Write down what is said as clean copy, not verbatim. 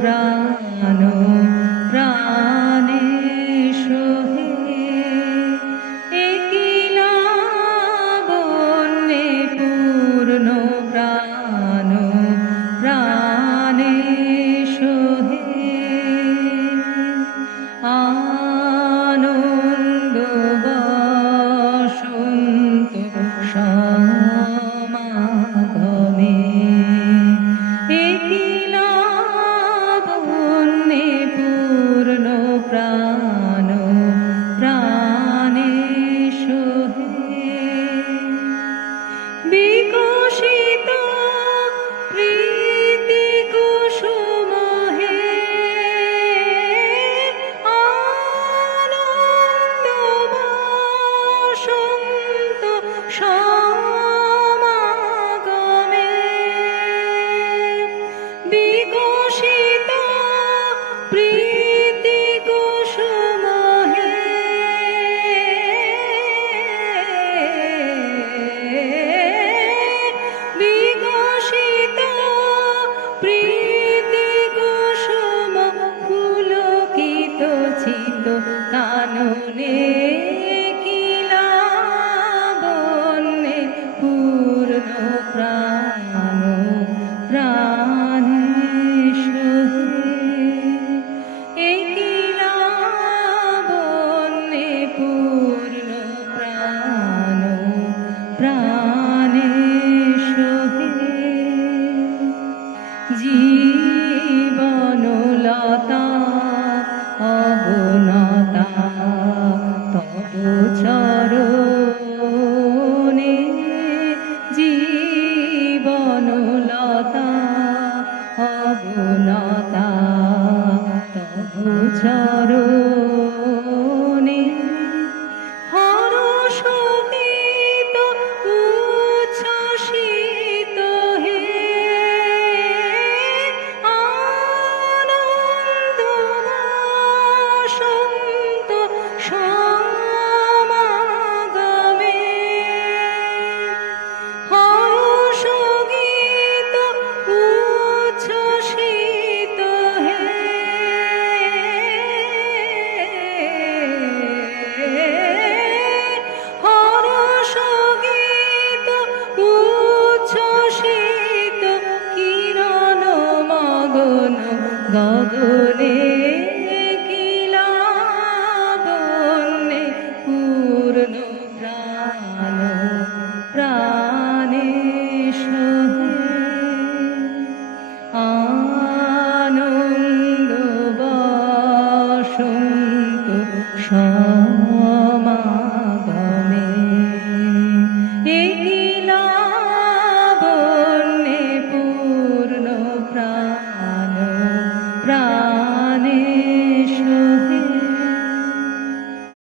প্রাণ প্রাণে সোহে একই লাবণ্যে পূর্ণ প্রাণ প্রাণে সোহে আনন্দ বসন্ত সমাগমে একই লাবণ্যে পূর্ণ প্রাণ প্রাণে সোহে বিকশিত প্রীতি কুসুম হে আনন্দ বসন্ত সমাগমে বিকশিত প্রীতি কুসুম হে বিকশিত প্রীতি কুসুম পুলকিত চিত কাননে কি লাবণ্যে পূর্ণ প্রাণ প্রাণে সোহে একই লাবণ্যে পূর্ণ প্রাণ প্রাণে সোহে জীবনলতা অবনতা তব চরণে জীবনলতা অবনতা তব চরণে হরষোদিত উচ্ছ্বসিত হে আনন্দ বসন্ত সমাগমে হর্ষগীত উচ্ছ্বসিত হে হর্ষগীত উচ্ছ্বসিত কিরণ মগন গগনে কি লাবণ্যে পূর্ণ প্রাণ প্রাণে সোহে আনন্দ বসন্ত